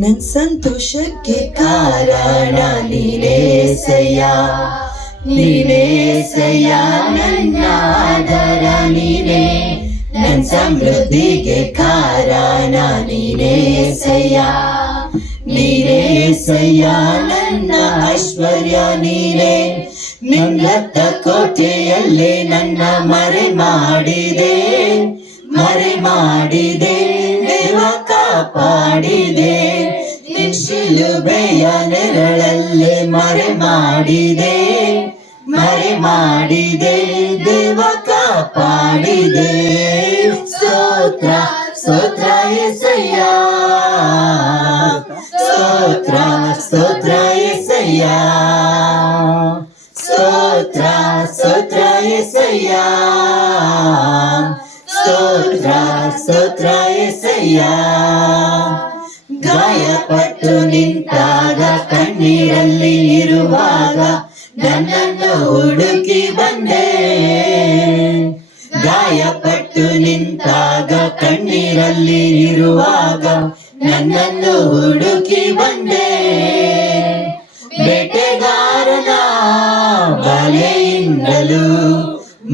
ನನ್ ಸಂತೋಷಕ್ಕೆ ಕಾರಣ ನೀನೇಸಯ್ಯ, ನೀನೇಸಯ್ಯ ನನ್ನ ಆಧಾರ ನೀನೇ, ನನ್ ಸಮೃದ್ಧಿಗೆ ಕಾರಣ ನೀನೇಸಯ್ಯ, ನೀನೇಸಯ್ಯ ನನ್ನ ಐಶ್ವರ್ಯ ನೀನೇ, ನಿನ್ನ ರಕ್ತ ಕೋಟೆಯಲ್ಲಿ ನನ್ನ ಮರೆ ಮಾಡಿದೆ, ಮರೆ ಮಾಡಿದೆ ದೇವ ಕಾಪಾಡಿದೆ, ನಿನ್ ಶಿಲುಬೆಯ ನೆರಳಲ್ಲಿ ಮರೆ ಮಾಡಿದೆ, ಮರೆ ಮಾಡಿದೆ ದೇವ ಕಾಪಾಡಿದೆ. ಸ್ತೋತ್ರ ಸ್ತೋತ್ರ యేసయ్య, ಸ್ತೋತ್ರ ಸ್ತೋತ್ರ యేసయ్య, ಸ್ತೋತ್ರ ಸ್ತೋತ್ರ యేసయ్య, ಸ್ತೋತ್ರ ಸ್ತೋತ್ರ యేసయ్య. ಗಾಯಪಟ್ಟು ನಿಂತಾಗ ಕಣ್ಣೀರಲ್ಲಿ ಇರುವಾಗ ನನ್ನನ್ನು ಹುಡುಕಿ ಬಂದೆ, ಗಾಯಪಟ್ಟು ನಿಂತಾಗ ಕಣ್ಣೀರಲ್ಲಿ ಇರುವಾಗ ನನ್ನನ್ನು ಹುಡುಕಿ ಬಂದೆ, ಬೇಟೆಗಾರನ ಬಲೆಯಿಂದಲೂ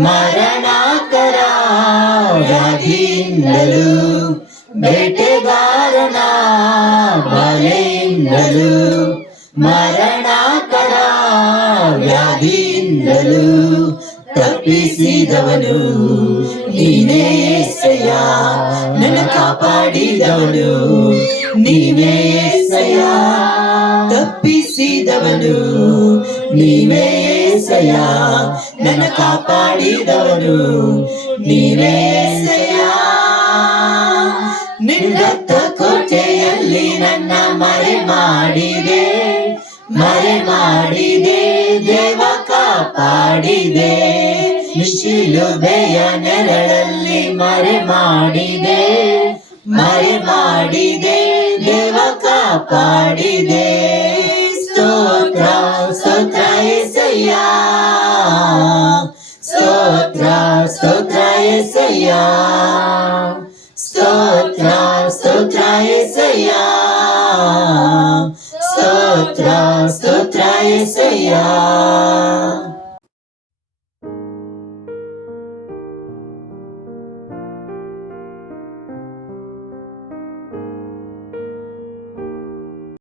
ಮರಣಕರ ವ್ಯಾಧಿಯಿಂದಲೂ, ಬೇಟೆಗಾರನ ಬಲೆಯಿಂದಲೂ ಮರಣಕರ ವ್ಯಾಧಿಯಿಂದಲೂ ತಪ್ಪಿಸಿದವನು ನೀನೇ యేసయ్ಯ, ನನ್ನ ಕಾಪಾಡಿದವನು ನೀನೇ యేసయ్ಯ, ತಪ್ಪಿಸಿದವನು ನೀನೇ యేసయ్ಯ, ನನ್ನ ಕಾಪಾಡಿದವನು ನೀನೇ యేಸಯ್ಯ. ನಿನ್ನ ರಕ್ತ ಕೋಟೆಯಲ್ಲಿ ನನ್ನ ಮರೆ ಮಾಡಿದೆ, ಮರೆ ಮಾಡಿದೆ ದೇವ ಕಾಪಾಡಿದೆ, ಶಿಲುಬೆಯ ನೆರಳಲ್ಲಿ ಮರೆ ಮಾಡಿದೆ, ಮರೆ ಮಾಡಿದೆ ದೇವ ಕಾಪಾಡಿದೆ. ಸ್ತೋತ್ರ ಸ್ತೋತ್ರ యేసయ్య, ಸ್ತೋತ್ರ ಸ್ತೋತ್ರ యేసయ్య, ಸ್ತೋತ್ರ ಸ್ತೋತ್ರ యేసయ్య, ಸ್ತೋತ್ರ ಸ್ತೋತ್ರ యేసయ్య.